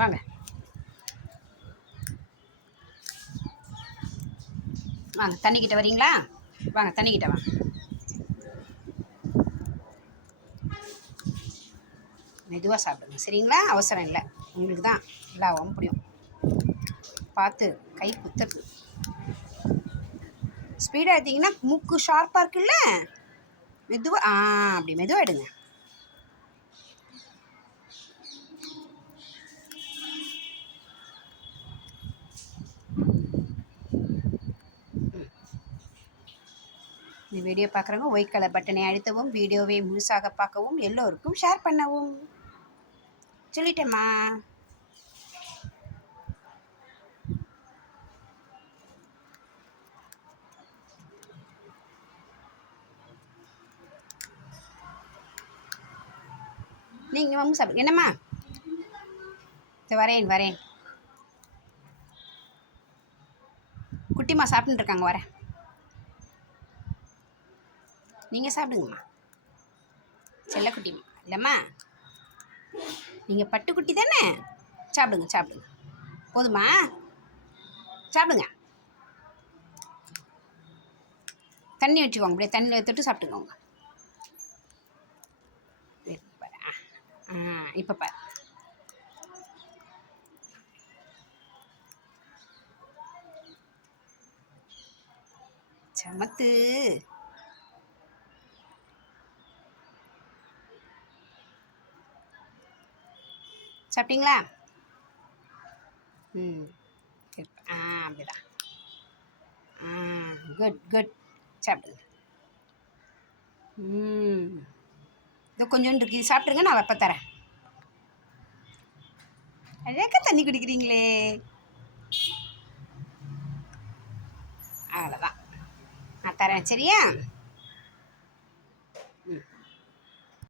வாங்க. வாங்க தண்ணிக்கிட்ட வரீங்களா? வாங்க தண்ணிக்கிட்ட வாங்க மெதுவாக சாப்பிடுங்க. சரிங்களா? அவசரம் இல்லை. உங்களுக்கு தான் எல்லாவும் முடியும் பார்த்து கை குத்துறது. ஸ்பீடாக எடுத்தீங்கன்னா மூக்கு ஷார்ப்பாக இருக்குல்ல? மெதுவாக ஆ அப்படி மெதுவாக எடுங்க. இந்த வீடியோ பார்க்குறவங்க ஒயிட் கலர் பட்டனை அழுத்தவும் வீடியோவை முழுசாக பார்க்கவும் எல்லோருக்கும் ஷேர் பண்ணவும். சொல்லிட்டேம்மா. நீங்கள் வந்து சாப்பிடுங்க என்னம்மா? வரேன் வரேன். குட்டிமா சாப்பிட்டுருக்காங்க இருக்காங்க வரேன். நீங்கள் சாப்பிடுங்கம்மா. செல்லக்குட்டிம்மா. இல்லைம்மா. நீங்கள் பட்டுக்குட்டி தானே? சாப்பிடுங்க சாப்பிடுங்க. போதுமா? சாப்பிடுங்க. தண்ணி வச்சுக்கோங்க அப்படியே தண்ணி தொட்டு சாப்பிட்டுக்கோங்க. இப்போ பாரு. சமத்து. சாப்பிட்டீங்களா? ம். சரி. ஆ அப்படிதான். ஆ குட் குட் சாப்பிடுங்க. ம். இது கொஞ்சோண்டு இருக்கு. இது சாப்பிட்ருங்க நான் வெப்ப தரேன். அழகாக தண்ணி குடிக்கிறீங்களே. அவ்வளோதான் நான் தரேன். சரியா?